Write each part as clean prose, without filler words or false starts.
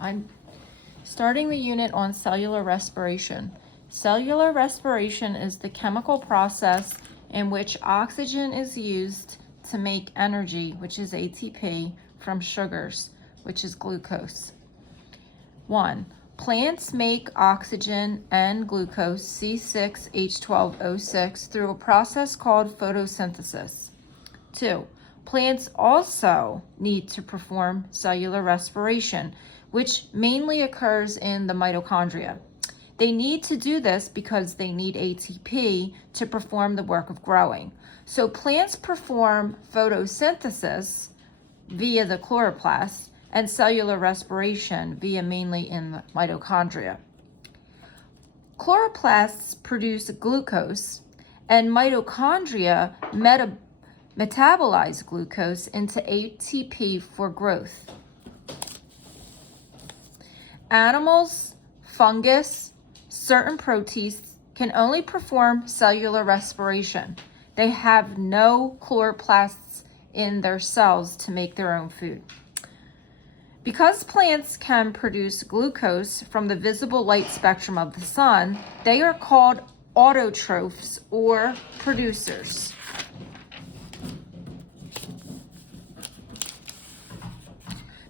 I'm starting the unit on cellular respiration. Cellular respiration is the chemical process in which oxygen is used to make energy, which is ATP, from sugars, which is glucose. 1. Plants make oxygen and glucose, C6H12O6, through a process called photosynthesis. 2. Plants also need to perform cellular respiration, which mainly occurs in the mitochondria. They need to do this because they need ATP to perform the work of growing. So plants perform photosynthesis via the chloroplast and cellular respiration via mainly in the mitochondria. Chloroplasts produce glucose, and mitochondria metabolize glucose into ATP for growth. Animals, fungus, certain protists can only perform cellular respiration. They have no chloroplasts in their cells to make their own food. Because plants can produce glucose from the visible light spectrum of the sun, they are called autotrophs or producers.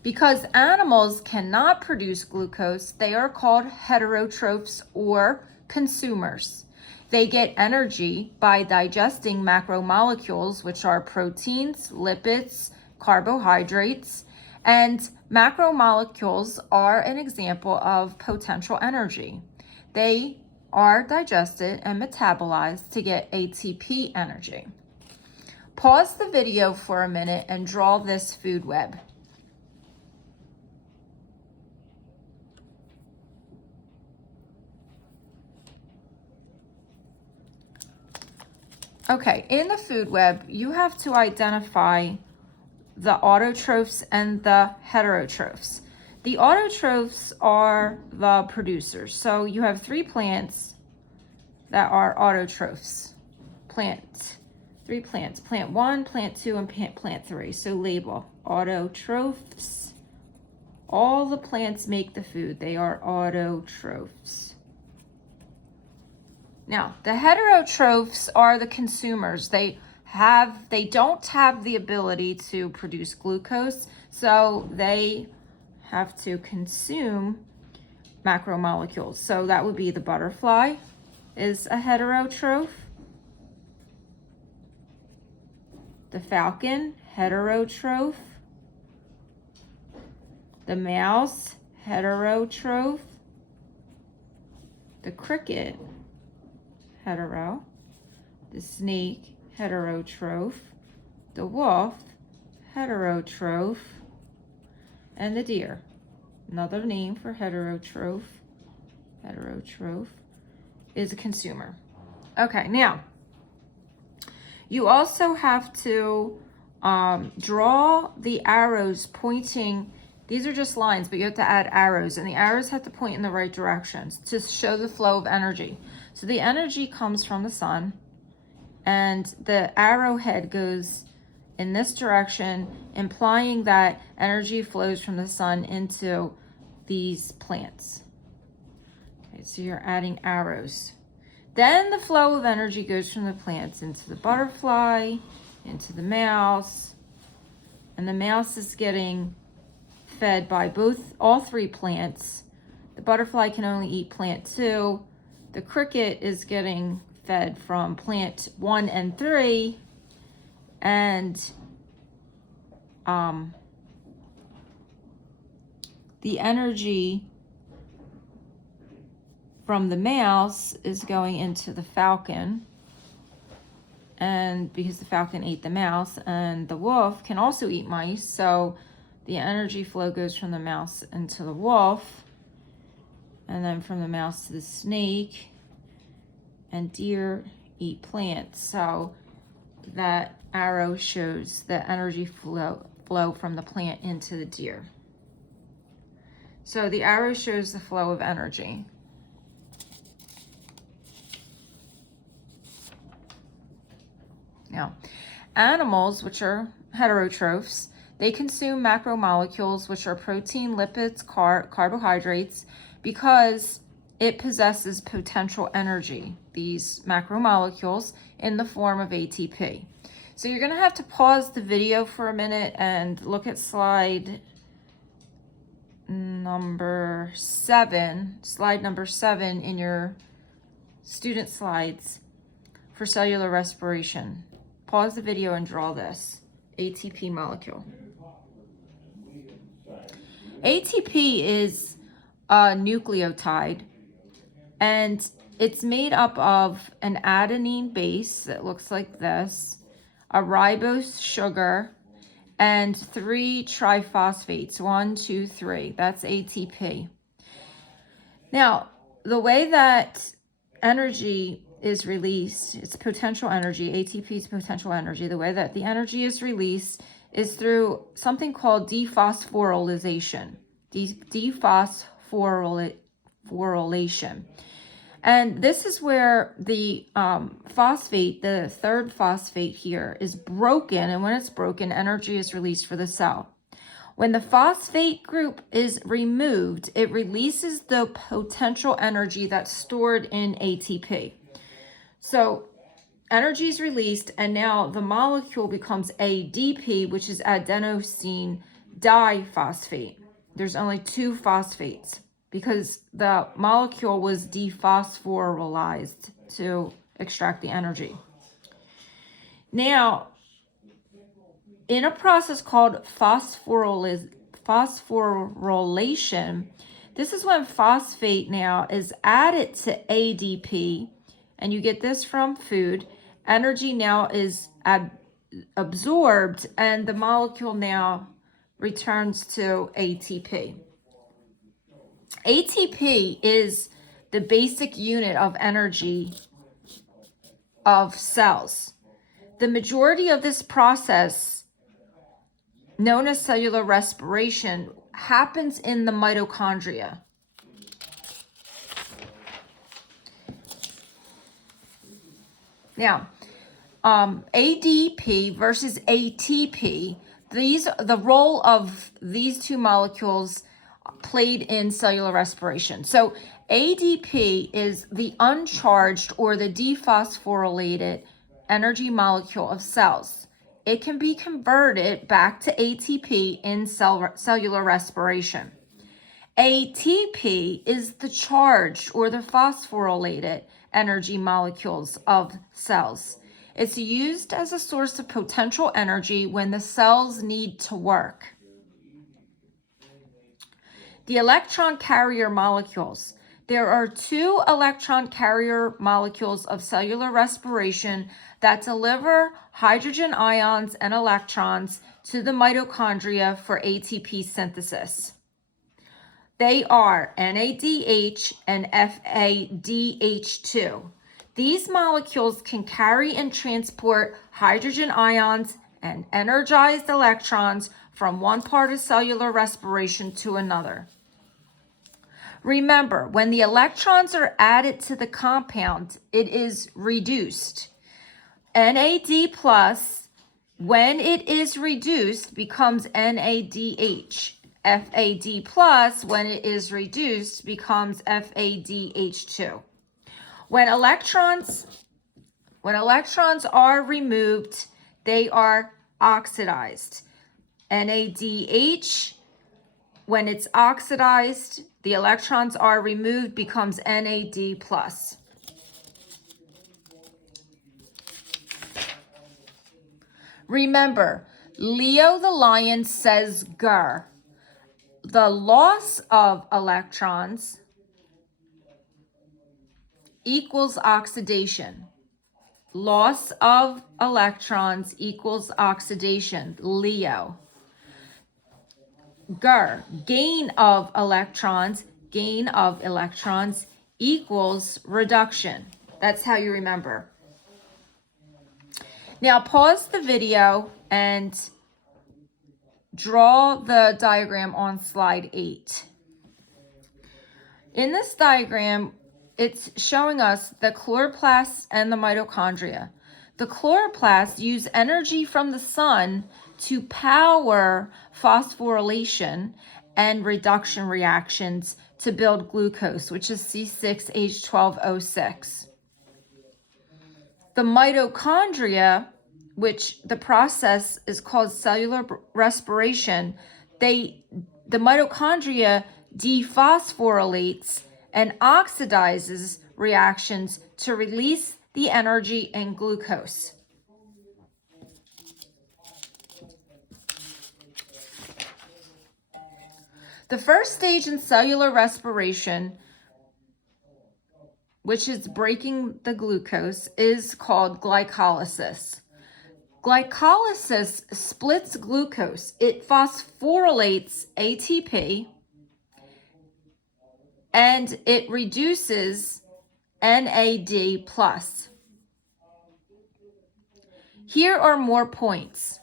Because animals cannot produce glucose, they are called heterotrophs or consumers. They get energy by digesting macromolecules, which are proteins, lipids, carbohydrates, and macromolecules are an example of potential energy. They are digested and metabolized to get ATP energy. Pause the video for a minute and draw this food web. Okay, in the food web, you have to identify the autotrophs and the heterotrophs. The autotrophs are the producers. So you have 3 plants that are autotrophs. Three plants, plant 1, plant 2, and plant 3. So label autotrophs. All the plants make the food. They are autotrophs. Now, the heterotrophs are the consumers. They don't have the ability to produce glucose, so they have to consume macromolecules. So that would be the butterfly is a heterotroph. The falcon, heterotroph. The mouse, heterotroph. The cricket, hetero. The snake, heterotroph. The wolf, heterotroph. And the deer, another name for heterotroph, is a consumer. Okay, now, you also have to draw the arrows pointing. These are just lines, but you have to add arrows, and the arrows have to point in the right directions to show the flow of energy. So the energy comes from the sun, and the arrowhead goes in this direction, implying that energy flows from the sun into these plants. Okay, so you're adding arrows. Then the flow of energy goes from the plants into the butterfly, into the mouse, and the mouse is getting fed by all 3 plants. The butterfly can only eat plant 2. The cricket is getting fed from plant 1 and 3, and the energy from the mouse is going into the falcon, and because the falcon ate the mouse, and the wolf can also eat mice, so the energy flow goes from the mouse into the wolf, and then from the mouse to the snake, and deer eat plants. So that arrow shows the energy flow from the plant into the deer. So the arrow shows the flow of energy. Now, animals, which are heterotrophs, They consume macromolecules, which are protein, lipids, carbohydrates, because it possesses potential energy, these macromolecules, in the form of ATP. So you're going to have to pause the video for a minute and look at slide number 7 in your student slides for cellular respiration. Pause the video and draw this ATP molecule. ATP is a nucleotide, and it's made up of an adenine base that looks like this, a ribose sugar, and 3 triphosphates, 1, 2, 3. That's ATP. Now, the way that energy is released, it's potential energy, ATP is potential energy. The way that the energy is released is through something called dephosphorylation. Dephosphorylation. And this is where the phosphate, the third phosphate here, is broken. And when it's broken, energy is released for the cell. When the phosphate group is removed, it releases the potential energy that's stored in ATP. So energy is released, and now the molecule becomes ADP, which is adenosine diphosphate. There's only 2 phosphates because the molecule was dephosphorylized to extract the energy. Now, in a process called phosphorylation, this is when phosphate now is added to ADP, and you get this from food. Energy now is absorbed, and the molecule now returns to ATP. ATP is the basic unit of energy of cells. The majority of this process, known as cellular respiration, happens in the mitochondria. Now, ADP versus ATP, the role of these 2 molecules played in cellular respiration. So ADP is the uncharged or the dephosphorylated energy molecule of cells. It can be converted back to ATP in cellular respiration. ATP is the charged or the phosphorylated energy molecules of cells. It's used as a source of potential energy when the cells need to work. The electron carrier molecules. There are 2 electron carrier molecules of cellular respiration that deliver hydrogen ions and electrons to the mitochondria for ATP synthesis. They are NADH and FADH2. These molecules can carry and transport hydrogen ions and energized electrons from one part of cellular respiration to another. Remember, when the electrons are added to the compound, it is reduced. NAD plus, when it is reduced, becomes NADH. FAD plus, when it is reduced, becomes FADH2. When electrons are removed, they are oxidized. NADH, when it's oxidized, the electrons are removed, becomes NAD plus. Remember, Leo the lion says grr. The loss of electrons equals oxidation. Loss of electrons equals oxidation, Leo. Grr, gain of electrons equals reduction. That's how you remember. Now pause the video and draw the diagram on slide 8. In this diagram, it's showing us the chloroplasts and the mitochondria. The chloroplasts use energy from the sun to power phosphorylation and reduction reactions to build glucose, which is C6H12O6. The mitochondria, which the process is called cellular respiration, the mitochondria dephosphorylates and oxidizes reactions to release the energy in glucose. The first stage in cellular respiration, which is breaking the glucose, is called glycolysis. Glycolysis splits glucose. It phosphorylates ATP and it reduces NAD+. Here are more points.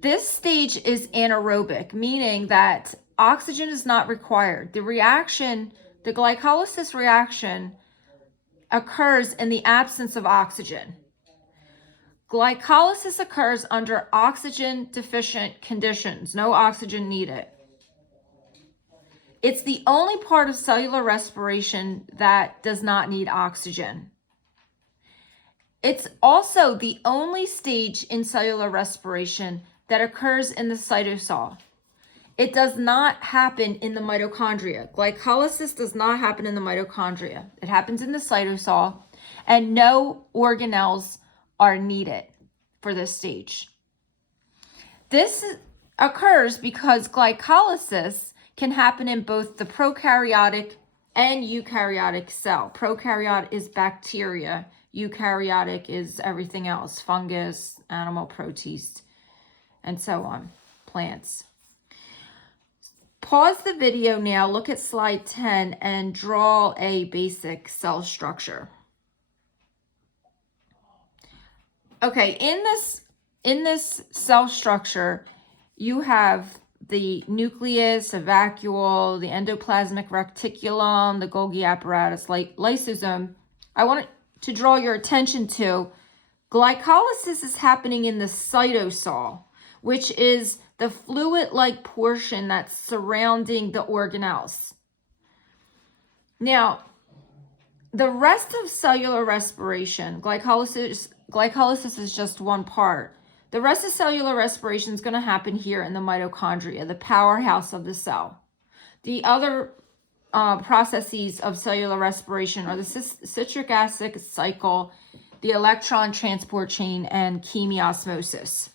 This stage is anaerobic, meaning that oxygen is not required. The glycolysis reaction occurs in the absence of oxygen. Glycolysis occurs under oxygen deficient conditions, no oxygen needed. It's the only part of cellular respiration that does not need oxygen. It's also the only stage in cellular respiration that occurs in the cytosol. It does not happen in the mitochondria. Glycolysis does not happen in the mitochondria. It happens in the cytosol, and no organelles are needed for this stage. This occurs because glycolysis can happen in both the prokaryotic and eukaryotic cell. Prokaryotic is bacteria. Eukaryotic is everything else, fungus, animal protists, and so on, plants. Pause the video now, look at slide 10, and draw a basic cell structure. Okay, in this cell structure, you have the nucleus, a vacuole, the endoplasmic reticulum, the Golgi apparatus, like lysosome. I want to draw your attention to glycolysis is happening in the cytosol, which is the fluid-like portion that's surrounding the organelles. Now, the rest of cellular respiration, glycolysis is just one part. The rest of cellular respiration is going to happen here in the mitochondria, the powerhouse of the cell. The other processes of cellular respiration are the citric acid cycle, the electron transport chain, and chemiosmosis.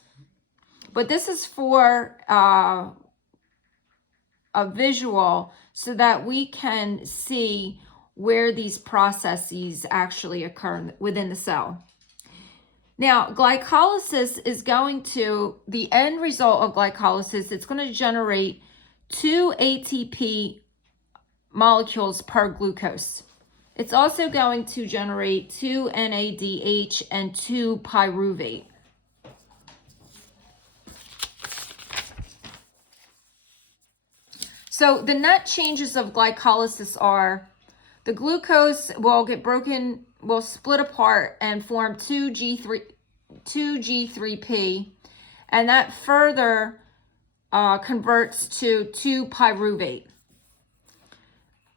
But this is for a visual so that we can see where these processes actually occur within the cell. Now, glycolysis is the end result of glycolysis, it's going to generate 2 ATP molecules per glucose. It's also going to generate 2 NADH and 2 pyruvate. So the net changes of glycolysis are the glucose will get broken, will split apart and form 2G3P, and that further converts to 2 pyruvate.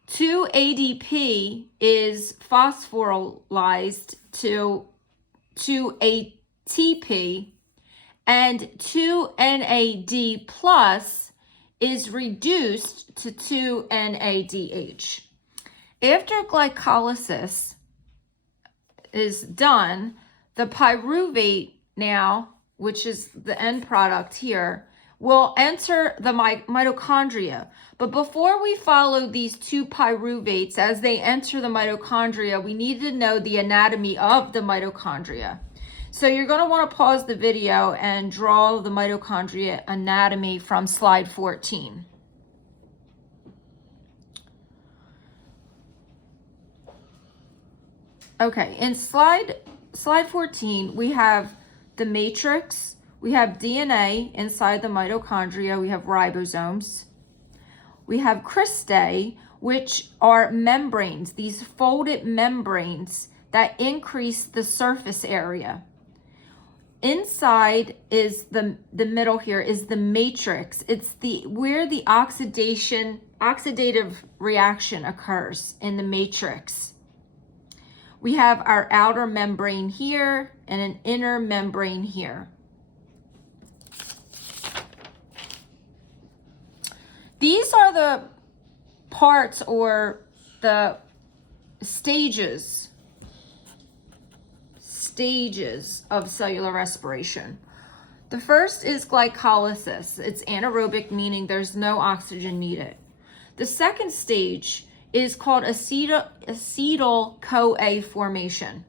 2 ADP is phosphorylized to 2 ATP, and 2 NAD plus is reduced to 2 NADH. After glycolysis is done, the pyruvate now, which is the end product here, will enter the mitochondria. But before we follow these 2 pyruvates as they enter the mitochondria, we need to know the anatomy of the mitochondria. So you're going to want to pause the video and draw the mitochondria anatomy from slide 14. Okay, in slide 14, we have the matrix, we have DNA inside the mitochondria, we have ribosomes, we have cristae, which are membranes, these folded membranes that increase the surface area. inside is the middle here is the matrix. It's where the oxidative reaction occurs in the matrix. We have our outer membrane here and an inner membrane here. These are the parts or the stages of cellular respiration. The first is glycolysis. It's anaerobic, meaning there's no oxygen needed. The second stage is called acetyl-CoA formation.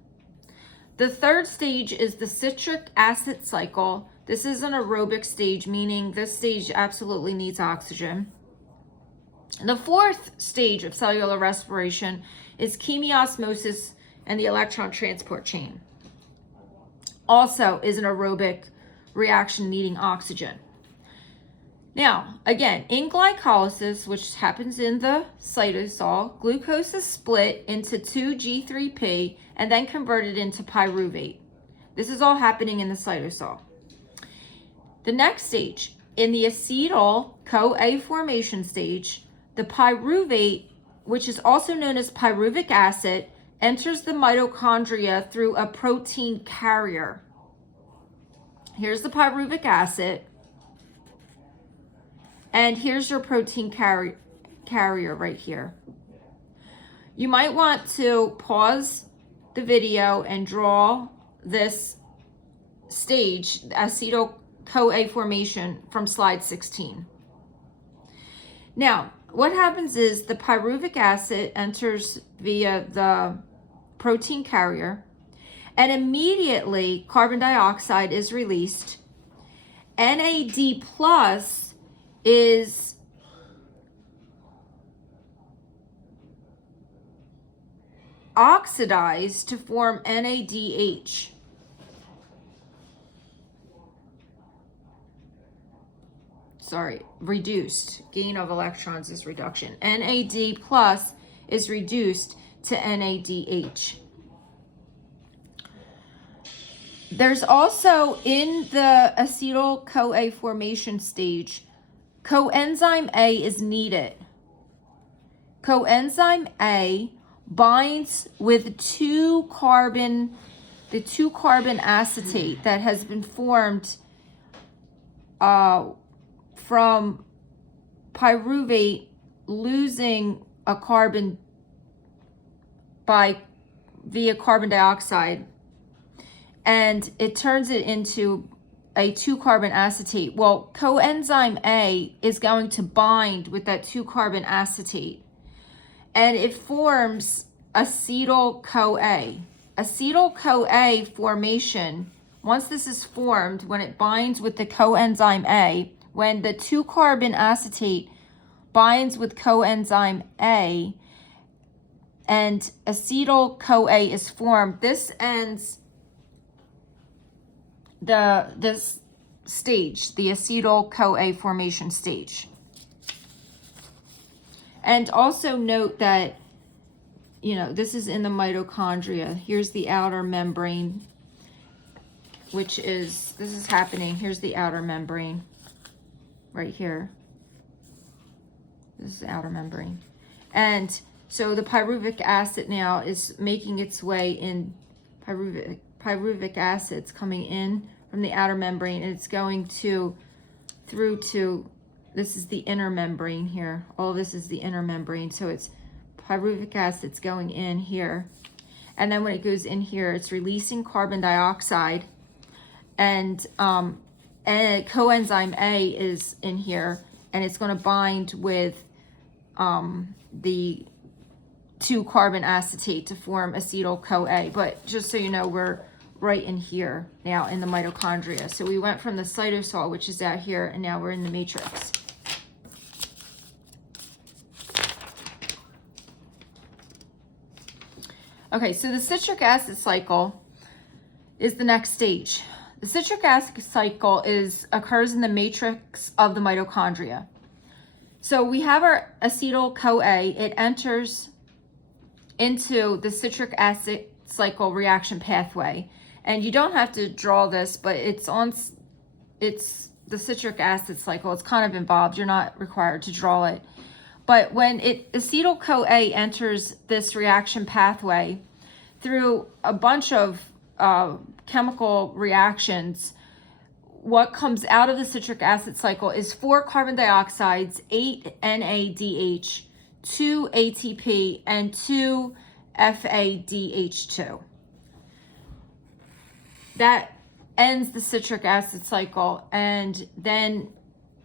The third stage is the citric acid cycle. This is an aerobic stage, meaning this stage absolutely needs oxygen. The fourth stage of cellular respiration is chemiosmosis and the electron transport chain. Also is an aerobic reaction needing oxygen. Now, again, in glycolysis, which happens in the cytosol, glucose is split into 2G3P and then converted into pyruvate. This is all happening in the cytosol. The next stage, in the acetyl-CoA formation stage, the pyruvate, which is also known as pyruvic acid, enters the mitochondria through a protein carrier. Here's the pyruvic acid, and here's your protein carrier right here. You might want to pause the video and draw this stage, acetyl-CoA formation, from slide 16. Now, what happens is the pyruvic acid enters via the protein carrier, and immediately carbon dioxide is released. NAD plus is oxidized to form NADH. Sorry, reduced. Gain of electrons is reduction. NAD plus is reduced to NADH. There's also, in the acetyl-CoA formation stage, coenzyme A is needed. Coenzyme A binds with the 2-carbon acetate that has been formed from pyruvate losing a carbon via carbon dioxide, and it turns it into a 2-carbon acetate. Well, coenzyme A is going to bind with that 2-carbon acetate, and it forms acetyl-CoA. Acetyl-CoA formation, once this is formed, when it binds with the coenzyme A, when the 2-carbon acetate binds with coenzyme A and acetyl-CoA is formed, this ends this stage, the acetyl-CoA formation stage. And also note that, this is in the mitochondria. Here's the outer membrane, this is happening. Here's the outer membrane right here. This is the outer membrane. And so the pyruvic acid now is making its way in, pyruvic acid's coming in from the outer membrane, and it's going through to, this is the inner membrane here. All this is the inner membrane. So it's pyruvic acid's going in here. And then when it goes in here, it's releasing carbon dioxide, and coenzyme A is in here, and it's going to bind with the 2-carbon acetate to form acetyl-CoA. But just so you know, we're right in here now in the mitochondria. So we went from the cytosol, which is out here, and now we're in the matrix. Okay, so the citric acid cycle is the next stage. The citric acid cycle occurs in the matrix of the mitochondria. So we have our acetyl-CoA. It enters into the citric acid cycle reaction pathway, And you don't have to draw this, but it's the citric acid cycle. It's kind of involved. You're not required to draw it. But when acetyl-CoA enters this reaction pathway through a bunch of chemical reactions, what comes out of the citric acid cycle is 4 carbon dioxides, 8 NADH, 2 ATP, and 2 FADH2. That ends the citric acid cycle, and then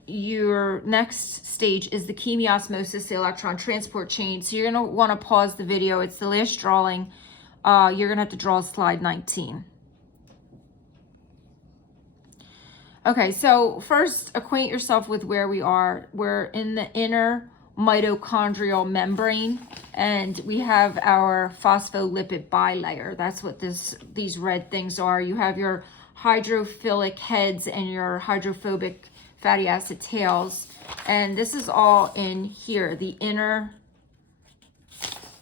your next stage is the chemiosmosis, the electron transport chain. So you're going to want to pause the video. It's the last drawing. You're going to have to draw slide 19. Okay, so first acquaint yourself with where we are. We're in the inner mitochondrial membrane, and we have our phospholipid bilayer. That's what these red things are. You have your hydrophilic heads and your hydrophobic fatty acid tails, and this is all in here,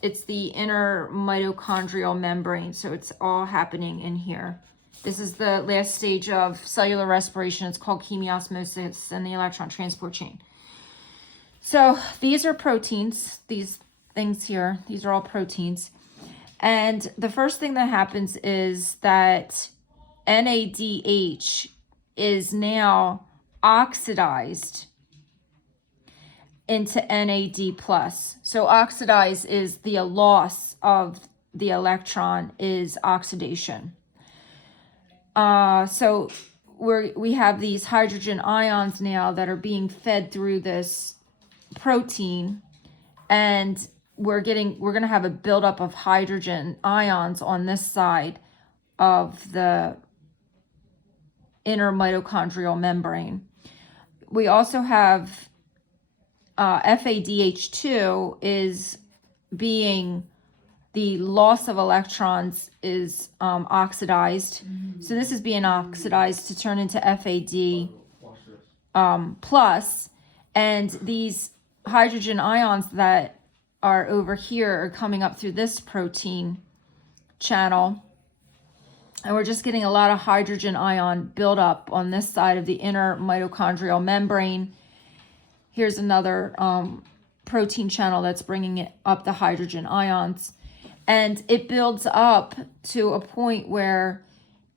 it's the inner mitochondrial membrane, so it's all happening in here. This is the last stage of cellular respiration. It's called chemiosmosis and the electron transport chain. So these are proteins, these things here, these are all proteins. And the first thing that happens is that NADH is now oxidized into NAD+. So oxidize is the loss of the electron, is oxidation. So we have these hydrogen ions now that are being fed through this protein, and we're going to have a buildup of hydrogen ions on this side of the inner mitochondrial membrane. We also have FADH2 is being, the loss of electrons is oxidized. So this is being oxidized to turn into FAD plus, and these hydrogen ions that are over here are coming up through this protein channel. And we're just getting a lot of hydrogen ion buildup on this side of the inner mitochondrial membrane. Here's another protein channel that's bringing up the hydrogen ions. And it builds up to a point where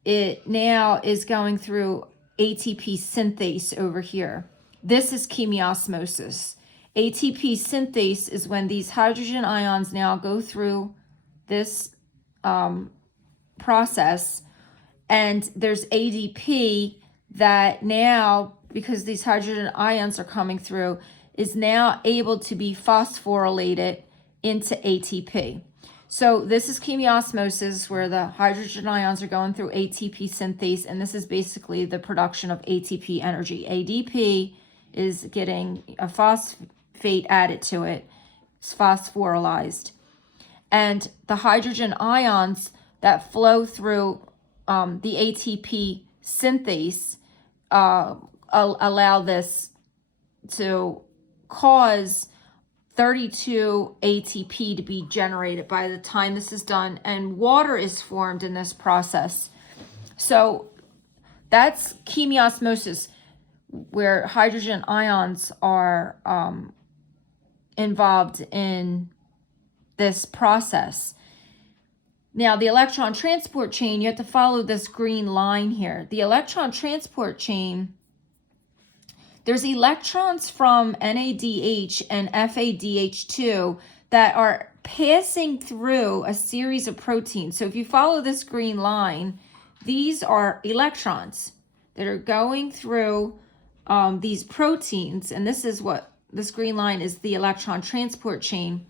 it now is going through ATP synthase over here. This is chemiosmosis. ATP synthase is when these hydrogen ions now go through this process, and there's ADP that now, because these hydrogen ions are coming through, is now able to be phosphorylated into ATP. So this is chemiosmosis, where the hydrogen ions are going through ATP synthase, and this is basically the production of ATP energy. ADP is getting a phosphate added to it. It's phosphorylized. And the hydrogen ions that flow through the ATP synthase allow this to cause 32 ATP to be generated by the time this is done, and water is formed in this process. So that's chemiosmosis, where hydrogen ions are involved in this process. Now, the electron transport chain, you have to follow this green line here. The electron transport chain, there's electrons from NADH and FADH2 that are passing through a series of proteins. So if you follow this green line, these are electrons that are going through these proteins. And this is what this green line is, the electron transport chain.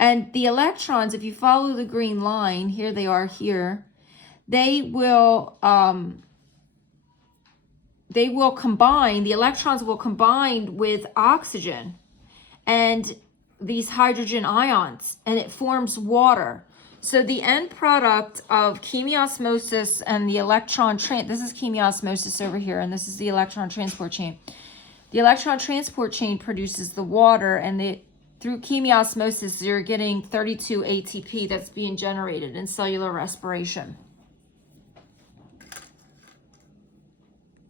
And the electrons, if you follow the green line, here they are here, they will combine, the electrons will combine with oxygen and these hydrogen ions, and it forms water. So the end product of chemiosmosis and the this is chemiosmosis over here, and this is the electron transport chain. The electron transport chain produces the water, and through chemiosmosis, you're getting 32 ATP that's being generated in cellular respiration.